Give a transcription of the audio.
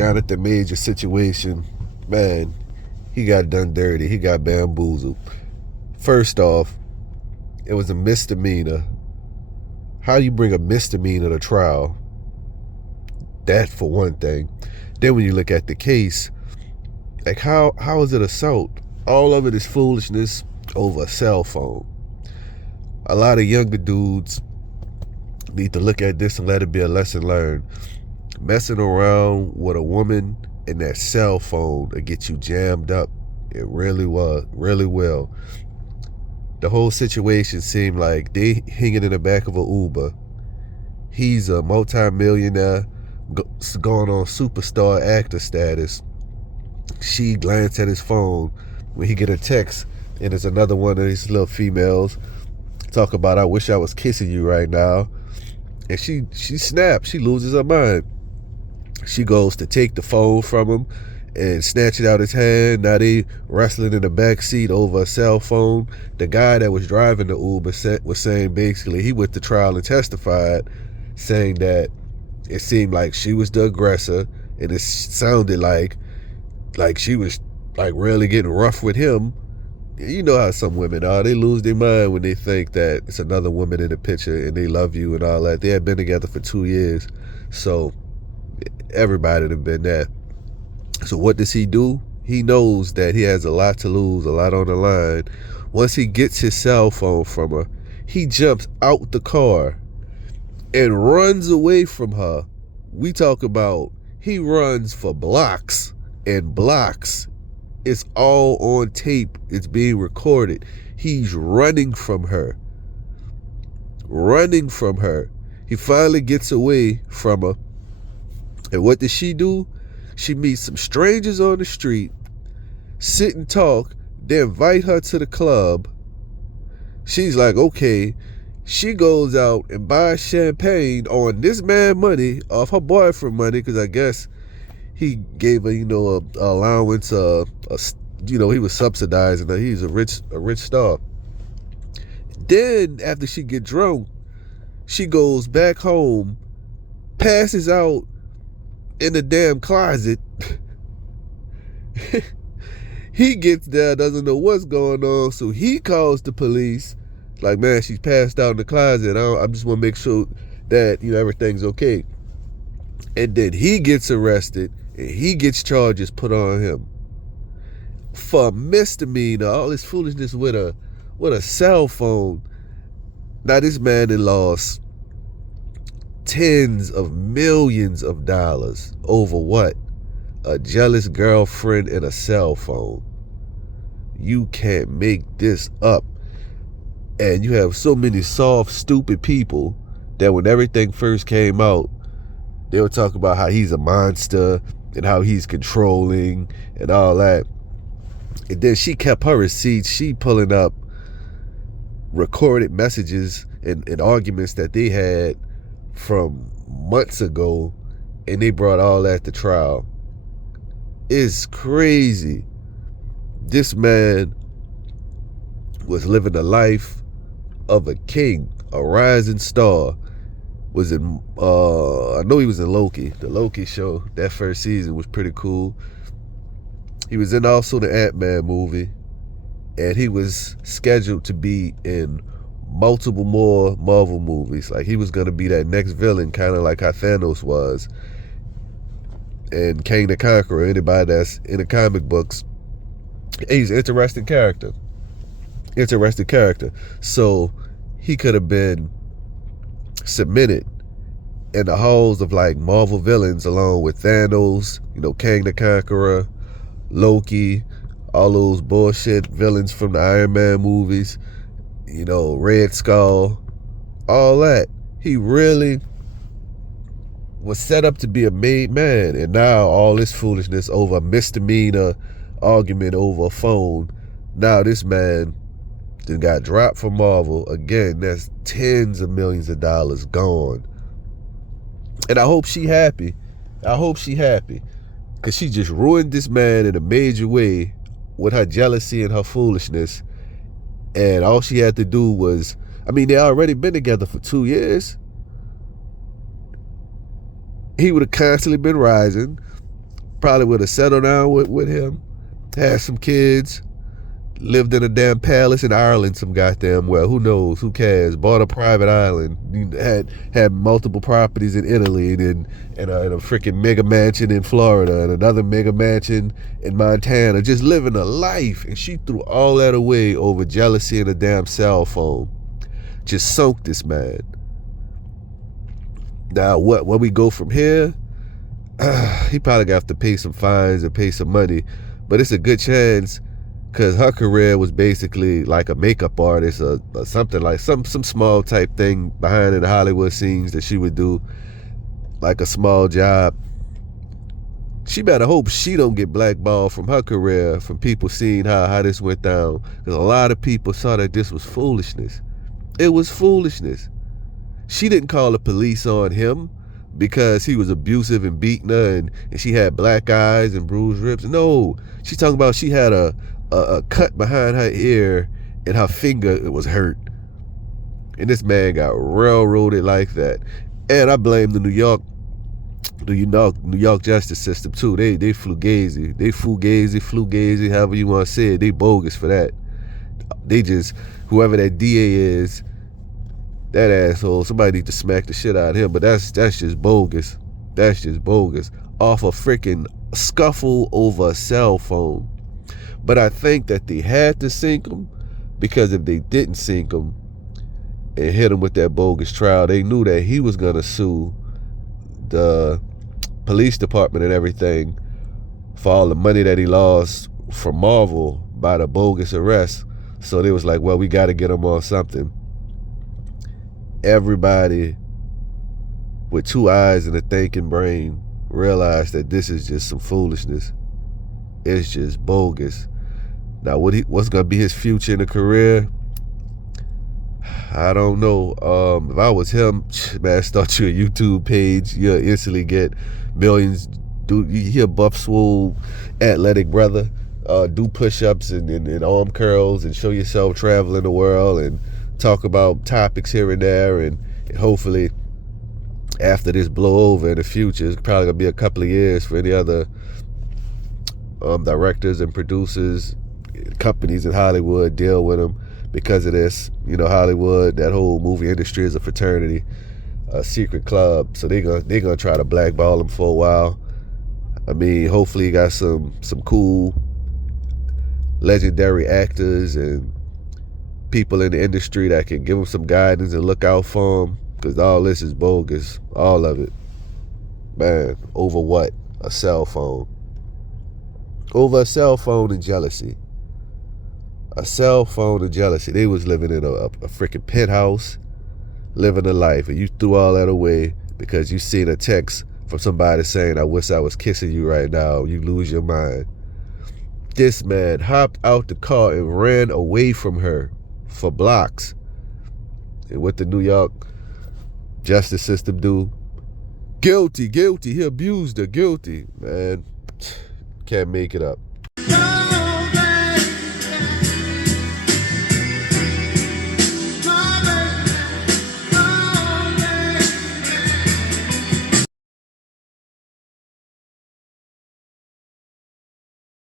Johnathan Majors situation, man, he got done dirty. He got bamboozled. First off, it was a misdemeanor. How do you bring a misdemeanor to trial? That for one thing. Then when you look at the case, like how is it assault? All of it is foolishness over a cell phone. A lot of younger dudes need to look at this and let it be a lesson learned. Messing around with a woman and that cell phone will get you jammed up. It really will. The whole situation seemed like they hanging in the back of an Uber. He's a multi-millionaire, going on superstar actor status. She glanced at his phone when he get a text, and it's another one of these little females talk about, I wish I was kissing you right now. And she snaps. She loses her mind. She goes to take the phone from him and snatch it out his hand. Now they wrestling in the back seat over a cell phone. The guy that was driving the Uber was saying basically he went to trial and testified, saying that it seemed like she was the aggressor, and it sounded like she was like really getting rough with him. You know how some women are. They lose their mind when they think that it's another woman in the picture and they love you and all that. They had been together for 2 years. So everybody would have been that. So what does he do? He knows that he has a lot to lose, a lot on the line. Once he gets his cell phone from her, he jumps out the car and runs away from her. We talk about he runs for blocks and blocks. It's all on tape. It's being recorded. He's running from her. Running from her. He finally gets away from her. And what does she do? She meets some strangers on the street, sit and talk. They invite her to the club. She's like, okay. She goes out and buys champagne on this man's money, off her boyfriend money, because I guess he gave her, a allowance, he was subsidizing her. He's a rich star. Then after she get drunk, she goes back home, passes out in the damn closet. He gets there, doesn't know what's going on, so he calls the police. Like, man, she's passed out in the closet. I just want to make sure that everything's okay. And then he gets arrested, and he gets charges put on him for misdemeanor. All this foolishness with a cell phone. Now this man has lost tens of millions of dollars over what? A jealous girlfriend and a cell phone. You can't make this up. And you have so many soft, stupid people that when everything first came out, they would talk about how he's a monster and how he's controlling and all that. And then she kept her receipts. She pulling up recorded messages and arguments that they had from months ago, and they brought all that to trial. It's crazy. This man was living the life of a king, a rising star. Was in I know he was in Loki, the Loki show. That first season was pretty cool. He was in also the Ant-Man movie, and he was scheduled to be in multiple more Marvel movies. Like, he was gonna be that next villain, kind of like how Thanos was, and Kang the Conqueror. Anybody that's in the comic books, he's an interesting character. So he could have been submitted in the halls of like Marvel villains, along with Thanos, Kang the Conqueror, Loki, all those bullshit villains from the Iron Man movies, Red Skull, all that. He really was set up to be a made man, and now all this foolishness over a misdemeanor argument over a phone. Now this man then got dropped from Marvel. Again, that's tens of millions of dollars gone. And I hope she happy. Because she just ruined this man in a major way with her jealousy and her foolishness. And all she had to do was, they already been together for 2 years. He would have constantly been rising. probably would have settled down with him, had some kids, lived in a damn palace in Ireland some goddamn well. Who knows? Who cares? Bought a private island. Had multiple properties in Italy and a freaking mega mansion in Florida and another mega mansion in Montana. Just living a life. And she threw all that away over jealousy and a damn cell phone. Just sunk this man. Now, where we go from here? He probably got to pay some fines and pay some money. But it's a good chance, because her career was basically like a makeup artist or something, like some small type thing behind in the Hollywood scenes that she would do, like a small job. She better hope she don't get blackballed from her career, from people seeing how this went down. Because a lot of people saw that this was foolishness. It was foolishness. She didn't call the police on him because he was abusive and beating her and she had black eyes and bruised ribs. No, she's talking about she had a cut behind her ear and her finger, it was hurt. And this man got railroaded like that. And I blame the New York justice system too. They fugazi. They fugazi, however you want to say it. They bogus for that. They just, whoever that DA is, that asshole, somebody need to smack the shit out of him. But that's just bogus. That's just bogus. Off a freaking scuffle over a cell phone. But I think that they had to sink him, because if they didn't sink him and hit him with that bogus trial, they knew that he was going to sue the police department and everything for all the money that he lost from Marvel by the bogus arrest. So they was like, well, we got to get him on something. Everybody with two eyes and a thinking brain realized that this is just some foolishness. It's just bogus. Now, what's going to be his future in the career? I don't know. If I was him, man, start you a YouTube page. You'll instantly get millions. You hear buff, swole, athletic brother. Do push-ups and arm curls and show yourself traveling the world and talk about topics here and there. And hopefully, after this blow over in the future, it's probably going to be a couple of years for any other directors and producers, companies in Hollywood deal with him because of this. You know, Hollywood, that whole movie industry is a fraternity, a secret club. So they're gonna try to blackball him for a while. I mean, hopefully he got some cool, legendary actors and people in the industry that can give him some guidance and look out for him, because all this is bogus, all of it. Man, over what? A cell phone. Over a cell phone and jealousy. A cell phone and jealousy. They was living in a freaking penthouse, living a life, and you threw all that away because you seen a text from somebody saying, I wish I was kissing you right now. You lose your mind. This man hopped out the car and ran away from her for blocks. And what the New York justice system do? Guilty. He abused her. Guilty. Man, can't make it up.